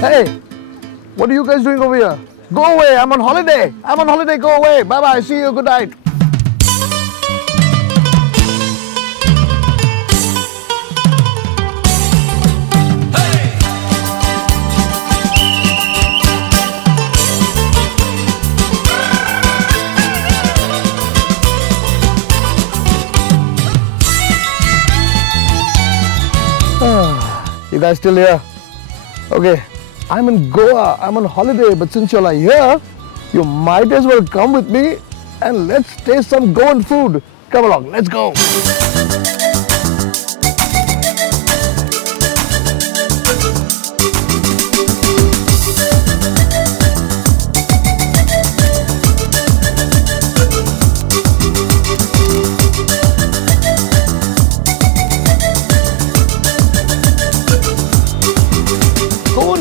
Hey, what are you guys doing over here? Go away, I'm on holiday. I'm on holiday, go away. Bye-bye, see you, good night. You guys still here? Okay, I'm in Goa, I'm on holiday, but since you're like here, you might as well come with me and let's taste some Goan food. Come along, let's go.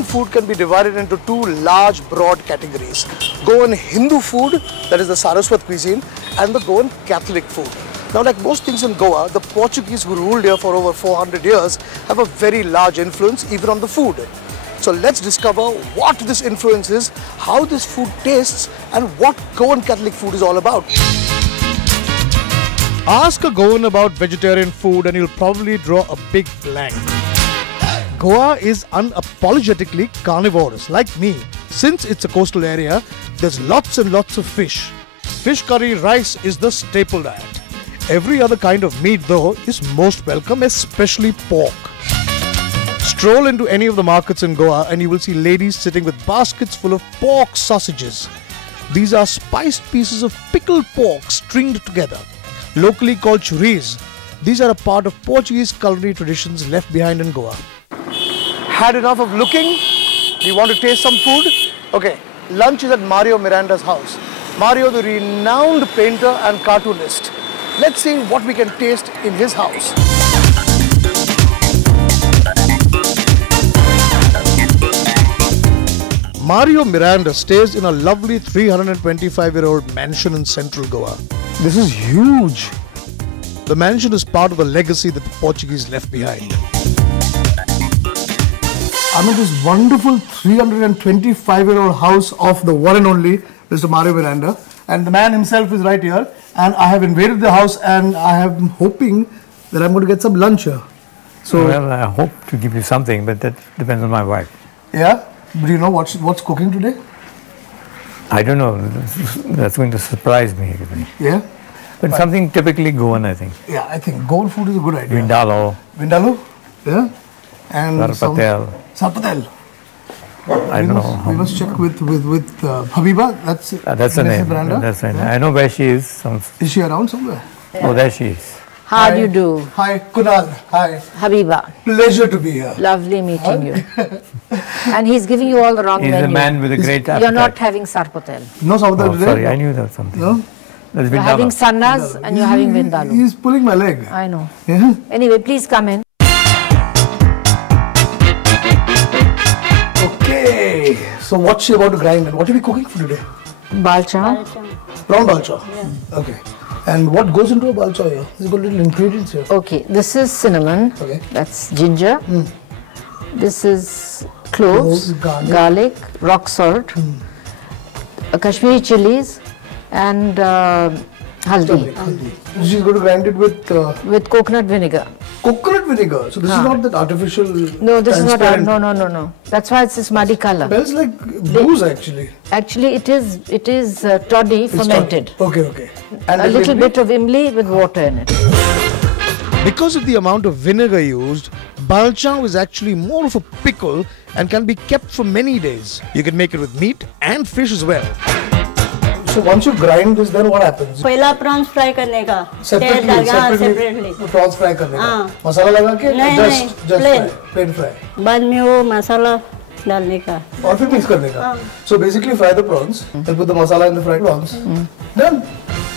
Food can be divided into two large broad categories. Goan Hindu food, that is the Saraswat cuisine, and the Goan Catholic food. Now, like most things in Goa, the Portuguese who ruled here for over 400 years have a very large influence even on the food. So let's discover what this influence is, how this food tastes, and what Goan Catholic food is all about. Ask a Goan about vegetarian food and you'll probably draw a big blank. Goa is unapologetically carnivorous, like me. Since it's a coastal area, there's lots and lots of fish. Fish curry rice is the staple diet. Every other kind of meat, though, is most welcome, especially pork. Stroll into any of the markets in Goa and you will see ladies sitting with baskets full of pork sausages. These are spiced pieces of pickled pork stringed together, locally called churis. These are a part of Portuguese culinary traditions left behind in Goa. Had enough of looking? Do you want to taste some food? Okay, lunch is at Mario Miranda's house. Mario, the renowned painter and cartoonist. Let's see what we can taste in his house. Mario Miranda stays in a lovely 325-year-old mansion in central Goa. This is huge. The mansion is part of the legacy that the Portuguese left behind. I'm in this wonderful 325-year-old house of the one and only Mr. Mario Miranda, and the man himself is right here, and I have invaded the house and I am hoping that I'm going to get some lunch here. So, well, I hope to give you something, but that depends on my wife. Yeah? Do you know what's cooking today? I don't know. That's going to surprise me. Yeah? But something typically Goan, I think. Yeah, I think Goan food is a good idea. Vindaloo. Vindaloo? Yeah? And Sarpatel. Sarpatel. I don't know. We must check with Habiba. That's the name. Miranda. That's the name. I know where she is. Is she around somewhere? Oh, there she is. How do you do? Hi, Kunal. Hi. Habiba. Pleasure to be here. Lovely meeting you. And he's giving you all the wrong menu. He's a man with a great appetite. You're not having sarpatel. No sarpatel today? Sorry, I knew that was something. No? That's you're having sannas and you're having vindaloo. He's pulling my leg. I know. Yeah. Anyway, please come in. Okay. So what's she about to grind? What are we cooking for today? Balcha. Brown balcha? Yeah. Okay. And what goes into a balcha here? There's got little ingredients here. Okay, this is cinnamon. Okay. That's ginger. This is cloves, garlic, rock salt, Kashmiri chilies, and haldi. She's going to grind it with coconut vinegar. Coconut vinegar. So this is not that artificial. No, this is not. No. That's why it's this muddy color. Smells like booze, actually. Actually, it is toddy fermented. Toddy. Okay. And a little bit of imli with water in it. Because of the amount of vinegar used, balcha is actually more of a pickle and can be kept for many days. You can make it with meat and fish as well. So once you grind this, then what happens? पहला prawns fry करने का. Separately. Prawns fry करने का. मसाला लगा के just plain fry. बाद में वो मसाला डालने का. और फिर mix करने का. So basically fry the prawns and put the masala in the fried prawns. Done.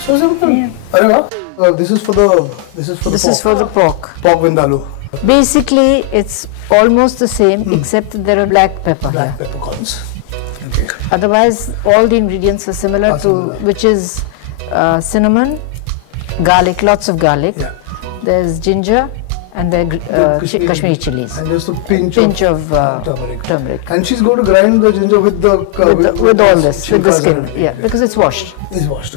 So simple. अरे वाह. This is for the pork. Pork vindaloo. Basically, it's almost the same except that there are black pepper. Black peppercorns. Okay. Otherwise, all the ingredients are similar which is cinnamon, garlic, lots of garlic. Yeah. There's ginger, and the Kashmiri chilies. And just a pinch of turmeric. And she's going to grind the ginger with the with all this, with the skin. Yeah, because it's washed. It's washed.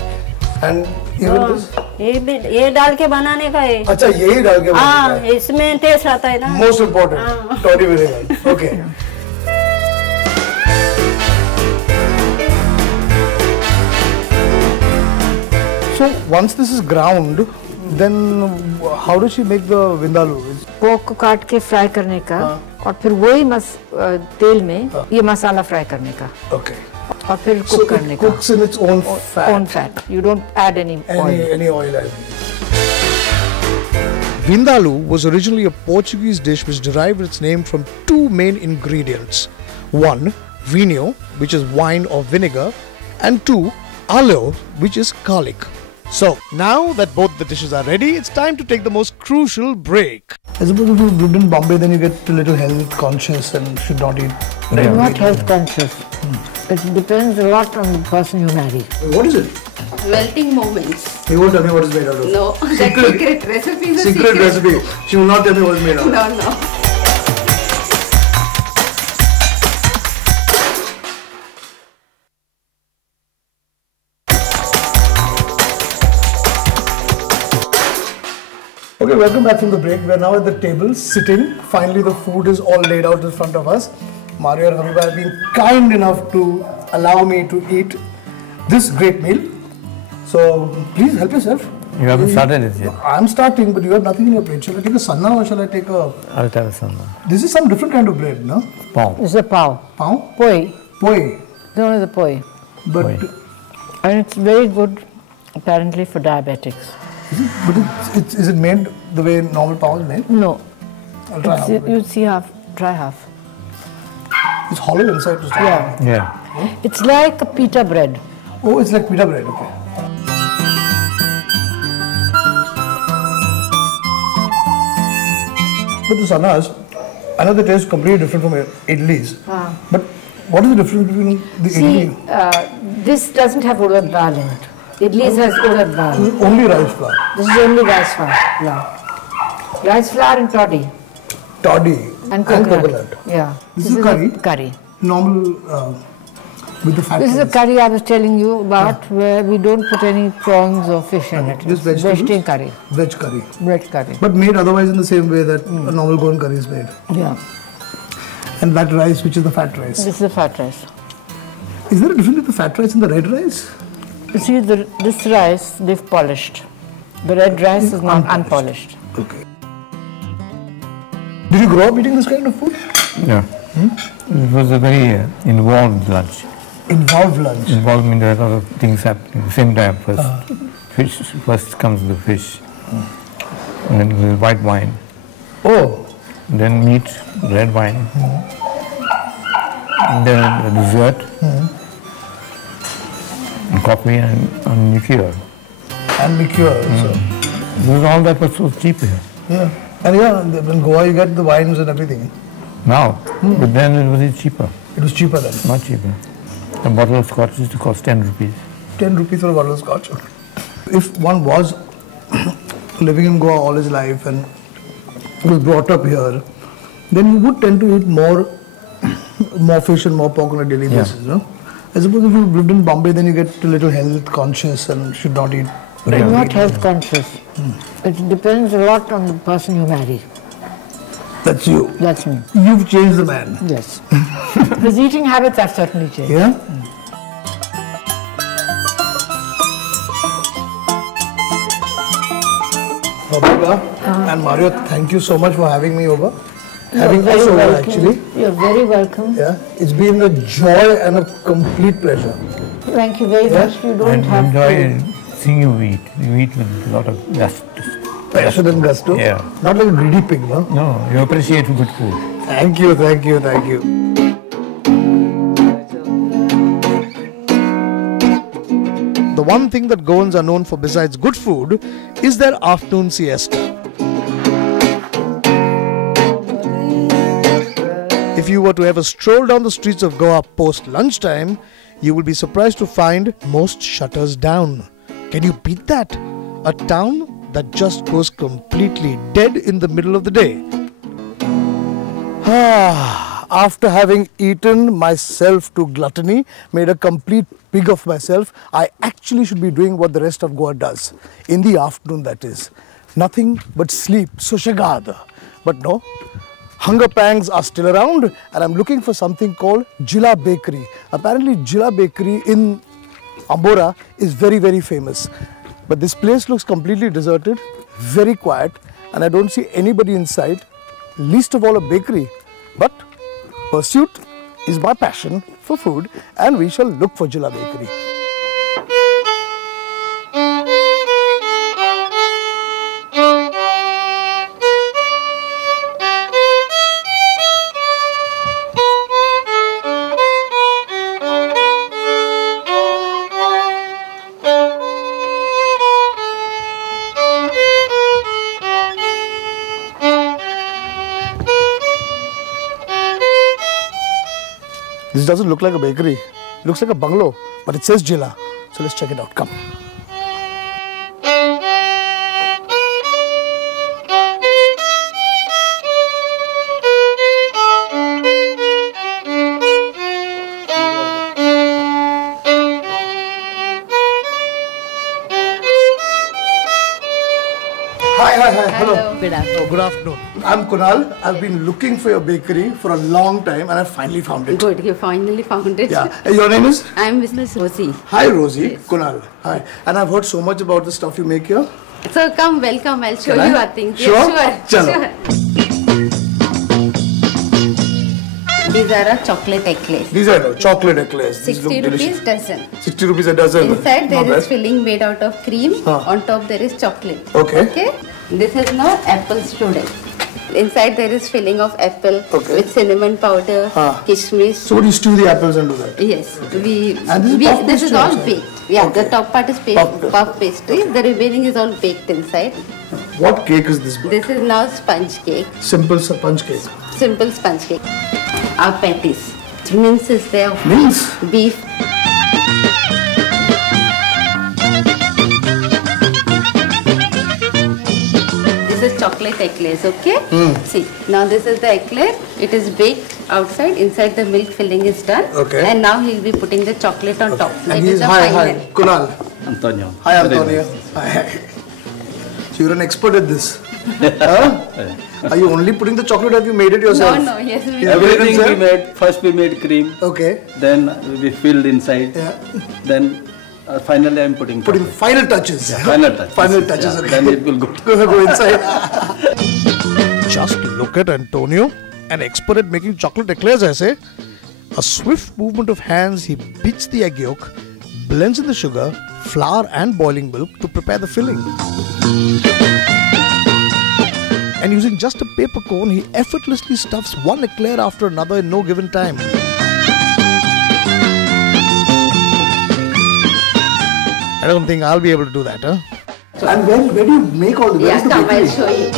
And even this? ये डाल के बनाने का है। अच्छा यही डाल के बनाने का है। इसमें टेस्ट आता है ना। Most important, toddy vinegar. Okay. So once this is ground, then how does she make the vindaloo? Pork को काट के फ्राई करने का और फिर वही तेल में ये मसाला फ्राई करने का। Okay. और फिर कुक करने का। Cooks in its own fat. Own fat. You don't add any oil. Any oil. Vindaloo was originally a Portuguese dish which derived its name from two main ingredients. One, vinho, which is wine or vinegar, and two, alho, which is garlic. So, now that both the dishes are ready, it's time to take the most crucial break. I suppose if you lived in Bombay, then you get a little health conscious and should not eat. I'm not health conscious. It depends a lot on the person you marry. What is it? Melting moments. You won't tell me what it's made out of. No, secret recipe is a secret recipe. She will not tell me what it's made out of. No. Okay, welcome back from the break. We are now at the table, sitting. Finally, the food is all laid out in front of us. Mario and Habiba have been kind enough to allow me to eat this great meal. So, please help yourself. You haven't started it yet. I'm starting, but you have nothing in your plate. Shall I take a sanna or shall I take a... I'll tell a sanna. This is some different kind of bread, no? Pav. It's a pav. Pav? Poi. Poi. No, the poi. But... Poi. And it's very good, apparently, for diabetics. Is it made the way normal pav is made? No. I'll try half. You see half, try half. It's hollow inside to start. Yeah. It's like a pita bread. Oh, it's like pita bread, okay. But the sannas, I know the taste is completely different from idlis. But what is the difference between the idli? This doesn't have urad dal in it. Idlis has urad dal. This is only rice flour. This is only rice flour. Rice flour and toddy. Toddy and coconut. Yeah. This is curry? Curry. Normal with the fat. This is a curry I was telling you about where we don't put any prawns or fish in it. Just vegetables? Vegetarian curry. Veg curry. Veg curry. But made otherwise in the same way that a normal Goan curry is made. Yeah. And that rice, which is the fat rice. This is the fat rice. Is there a difference with the fat rice and the red rice? You see, this rice they've polished. The red rice is not unpolished. Okay. Did you grow up eating this kind of food? Yeah. It was a very involved lunch. Involved lunch? Involved means there are a lot of things happening at the same time. First comes the fish, and then the white wine. Oh. Then meat, red wine. And then the dessert, and coffee and liqueur. And liqueur also. Because all that was so cheap here. Yeah. And yeah, in Goa you get the wines and everything. Now, but then it was cheaper. It was cheaper then? Much cheaper. A bottle of scotch used to cost 10 rupees. 10 rupees for a bottle of scotch. If one was living in Goa all his life and was brought up here, then you would tend to eat more fish and more pork on a daily basis, no? I suppose if you lived in Bombay, then you get a little health conscious and should not eat. I'm not health conscious. It depends a lot on the person you marry. That's you. That's me. You've changed the man. Yes. His eating habits have certainly changed. Yeah? Habiba and Mario, thank you so much for having me over. Having us over actually. You're very welcome. Yeah, it's been a joy and a complete pleasure. Thank you very much. You don't have enjoy seeing you eat. You eat with a lot of gusto. Passion and gusto? Yeah. Not like a greedy pig, no? No, you appreciate good food. Thank you, thank you, thank you. The one thing that Goans are known for besides good food is their afternoon siesta. If you were to ever stroll down the streets of Goa post lunchtime, you will be surprised to find most shutters down. Can you beat that? A town that just goes completely dead in the middle of the day. After having eaten myself to gluttony, made a complete pig of myself, I actually should be doing what the rest of Goa does. In the afternoon, that is. Nothing but sleep, soshagada. But no, hunger pangs are still around and I'm looking for something called Jilla Bakery. Apparently Jilla Bakery in Ambora is very, very famous. But this place looks completely deserted, very quiet, and I don't see anybody inside, least of all a bakery. But pursuit is my passion for food and we shall look for Jilla Bakery. This doesn't look like a bakery. It looks like a bungalow, but it says Jilla. So let's check it out. Come. Hi. Hello. Good afternoon. Good afternoon. I'm Kunal. I've been looking for your bakery for a long time and I finally found it. Good, you finally found it. Yeah. Your name is? I'm Miss Rosie. Hi Rosie. Yes. Kunal. Hi. And I've heard so much about the stuff you make here. So come, welcome. I'll show Can you I? our things. Sure? Yes, sure. Chalo. Sure. These are our chocolate eclairs. These are chocolate eclairs. These 60 look rupees delicious. dozen. 60 rupees a dozen. Inside Not there is bad. filling made out of cream. Huh. On top there is chocolate. Okay. This is now apple strudel. Inside there is filling of apple Okay. with cinnamon powder, kishmish. So what do you stew the apples and do that? Yes, And this is puff this is pastry all also? baked. Yeah, Okay. the top part is puff pastry. The remaining is all baked inside. What cake is this? This is now sponge cake, Simple sponge cake. simple sponge cake. Our patties. Mince is there. Mince? Beef. This is chocolate eclairs, okay? See, now this is the eclair. It is baked outside. Inside the milk filling is done. Okay. And now he'll be putting the chocolate on top. That And is he's the hi, final. Kunal. Antonio. Hi, Antonio. Hi. So you're an expert at this. Huh? Are you only putting the chocolate or have you made it yourself? No, yes, we Yeah. Everything Sir? we made, first we made cream, Okay. then we filled inside, Yeah. then finally I'm putting Putting chocolate. final touches. Final touches. Final touches. Yeah, Okay. then it will go. Go inside. Just look at Antonio, an expert at making chocolate eclairs, I say. A swift movement of hands, he beats the egg yolk, blends in the sugar, flour and boiling milk to prepare the filling. And using just a paper cone, he effortlessly stuffs one eclair after another in no given time. I don't think I'll be able to do that, huh? And where do you make all this? Yeah, come, I'll show you.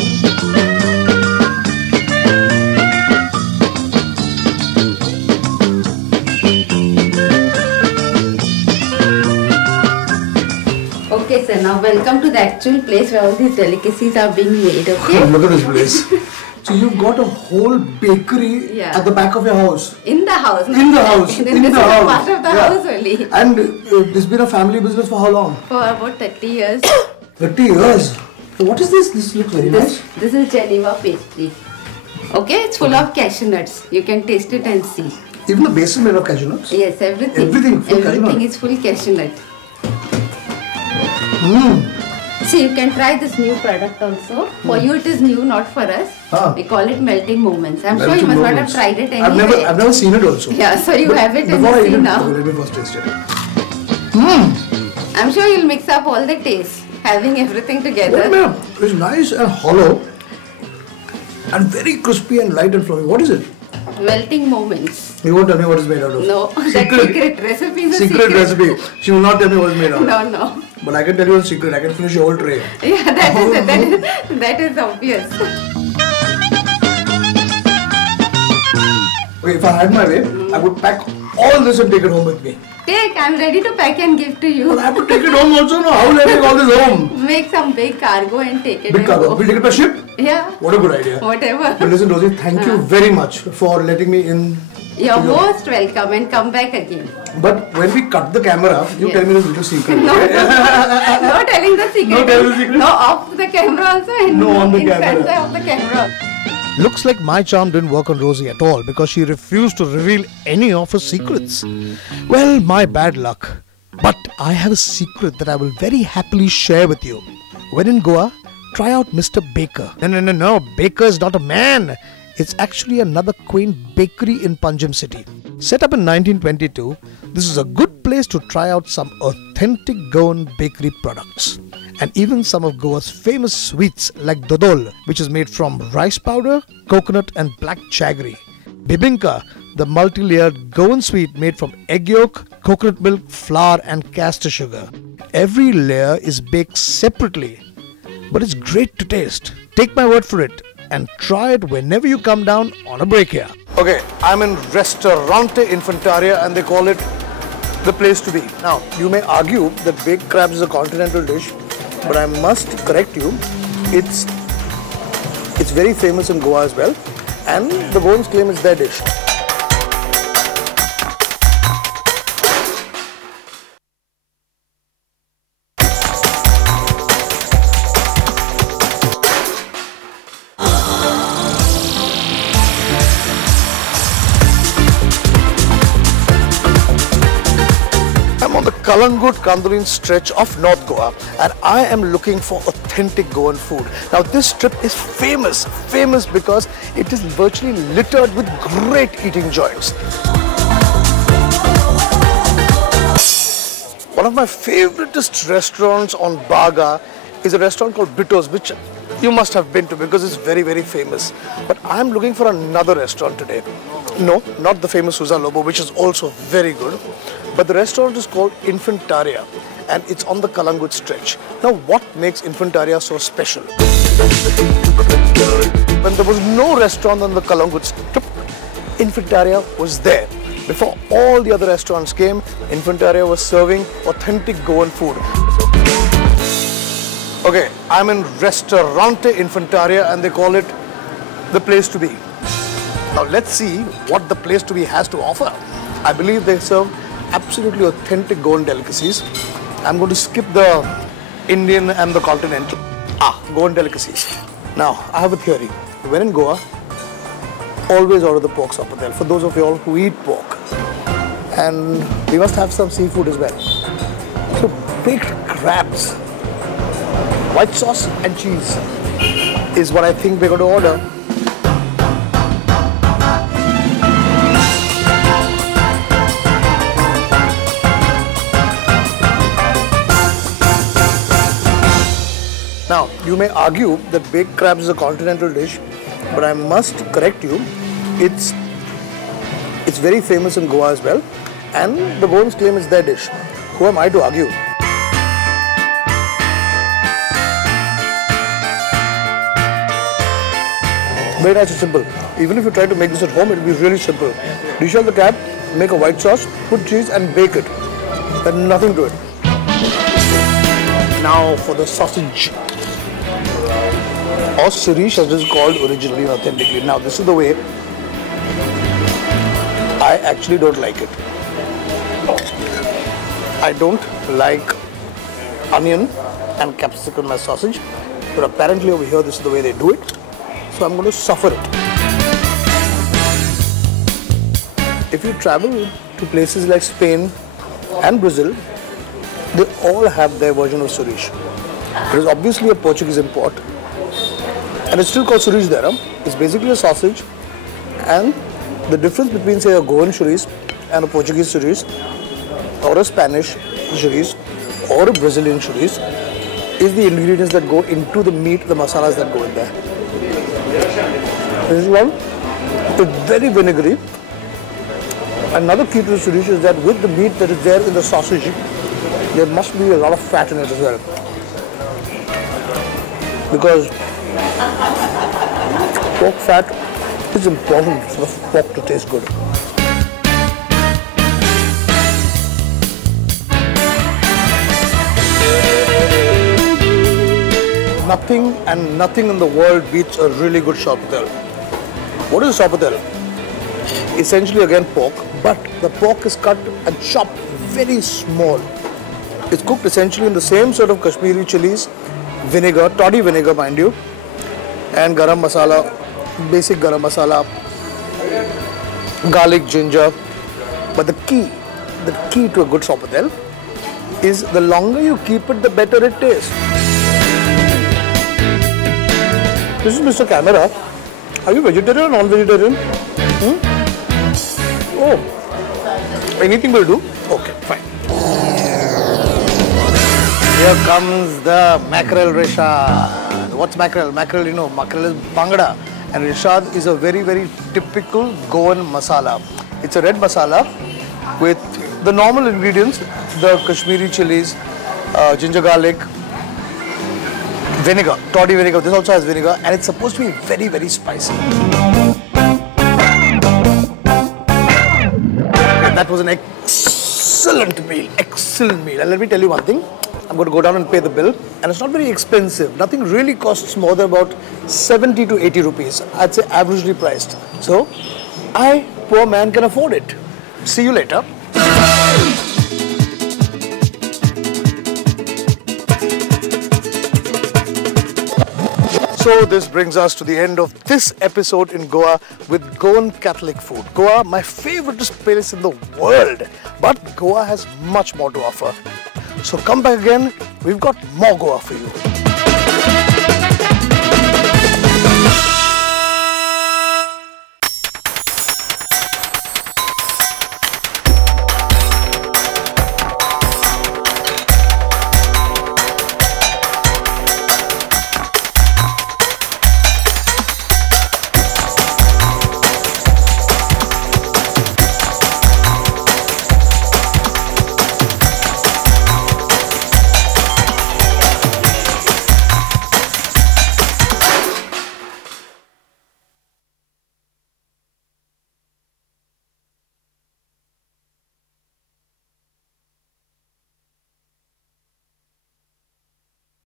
Okay, sir. Now welcome to the actual place where all these delicacies are being made. Okay. Look at this place. So you've got a whole bakery Yeah. at the back of your house. In the house. In the house. This In the is house. part of the Yeah. house only. And it's been a family business for how long? For about 30 years. 30 years. So what is this? This looks very nice. This is Geneva pastry. Okay, it's full of cashew nuts. You can taste it and see. Even the base is made of cashew nuts. Yes, everything. Everything full cashew Everything nut. is full cashew nut. See, you can try this new product also. For you, it is new, not for us. We call it melting moments. I'm sure you must not have tried it anyway. I've never seen it also. Yeah, so you have it and Before I you eat see it, now. okay, let me first taste it. I'm sure you'll mix up all the tastes, having everything together. Wait a minute. It's nice and hollow. And very crispy and light and fluffy. What is it? Melting moments. You won't tell me what it's made out of. No, that secret recipe is a Secret recipe. She will not tell me what it's made out of. No, no. But I can tell you a secret. I can finish your whole tray. Yeah, that is obvious. Okay, if I had my way, I would pack all this and take it home with me. Take, I'm ready to pack and give to you. But I have to take it home also. No, how will I take all this home? Make some big cargo and take it. Big cargo. We'll take it by ship? Yeah. What a good idea. Whatever. But listen, Rosie, thank you very much for letting me in. You're most welcome and come back again. But when we cut the camera, you tell me this little secret. No, no telling the secret. No telling the secret? No off the camera also and no on the in camera. front of the camera. Looks like my charm didn't work on Rosie at all because she refused to reveal any of her secrets. Well, my bad luck. But I have a secret that I will very happily share with you. When in Goa, try out Mr. Baker. No, Baker is not a man. It's actually another quaint bakery in Panjim city. Set up in 1922, this is a good place to try out some authentic Goan bakery products. And even some of Goa's famous sweets like dodol, which is made from rice powder, coconut and black jaggery. Bibinka, the multi-layered Goan sweet made from egg yolk, coconut milk, flour and castor sugar. Every layer is baked separately, but it's great to taste. Take my word for it and try it whenever you come down on a break here. Okay, I'm in Restaurante Infantaria and they call it the place to be. Now, you may argue that baked crabs is a continental dish, but I must correct you. It's very famous in Goa as well, and the Goans claim it's their dish. Kalangut Kandurin stretch of North Goa, and I am looking for authentic Goan food. Now this strip is famous because it is virtually littered with great eating joints. One of my favouriteest restaurants on Baga is a restaurant called Bitto's, which you must have been to because it's very famous. But I am looking for another restaurant today. No, not the famous Suza Lobo, which is also very good. But the restaurant is called Infantaria and it's on the Kalangut stretch. Now what makes Infantaria so special? When there was no restaurant on the Kalangut strip, Infantaria was there. Before all the other restaurants came, Infantaria was serving authentic Goan food. Okay, I'm in Restaurante Infantaria and they call it the place to be. Now let's see what the place to be has to offer. I believe they serve absolutely authentic Goan delicacies. I'm going to skip the Indian and the continental. Goan delicacies. Now, I have a theory. When in Goa, always order the pork sapatel for those of you all who eat pork. And we must have some seafood as well. So, baked crabs, white sauce and cheese is what I think we're going to order. Now, you may argue that baked crabs is a continental dish, but I must correct you. It's very famous in Goa as well, and the Goans claim it's their dish. Who am I to argue? Very nice and simple. Even if you try to make this at home, it will be really simple. Dish out the crab, make a white sauce, put cheese and bake it. There's nothing to it. Now for the sausage. Or Sirish as it is called originally and authentically. Now this is the way I actually don't like it. I don't like onion and capsicum as sausage, but apparently over here this is the way they do it. So I'm going to suffer it. If you travel to places like Spain and Brazil, they all have their version of Sirish. It is obviously a Portuguese import. And it's still called Sirish there. It's basically a sausage, and the difference between say a Goan chorizo and a Portuguese chorizo or a Spanish chorizo or a Brazilian chorizo is the ingredients that go into the meat, the masalas that go in there. This one is very vinegary. Another key to the chorizo is that with the meat that is there in the sausage, there must be a lot of fat in it as well. Because pork fat is important for the pork to taste good. nothing and nothing in the world beats a really good shapatel. What is shapatel? Essentially again pork, but the pork is cut and chopped very small. It's cooked essentially in the same sort of Kashmiri chilies, vinegar, toddy vinegar mind you, and garam masala, basic garam masala, garlic, ginger. But the key to a good shapatel is the longer you keep it, the better it tastes. This is Mr. Camera. Are you vegetarian or non-vegetarian? Oh, anything will do? Okay, fine. Here comes the mackerel rishad. What's mackerel? Mackerel, you know, mackerel is bangda. And rishad is a very, very typical Goan masala. It's a red masala with the normal ingredients, the Kashmiri chilies, ginger garlic, vinegar, toddy vinegar. This also has vinegar and it's supposed to be very, very spicy. That was an excellent meal, And let me tell you one thing, I'm going to go down and pay the bill. And it's not very expensive. Nothing really costs more than about 70 to 80 rupees. I'd say averagely priced. So, I, poor man, can afford it. See you later. So this brings us to the end of this episode in Goa with Goan Catholic food. Goa, my favorite place in the world. But Goa has much more to offer. So come back again, we've got more Goa for you.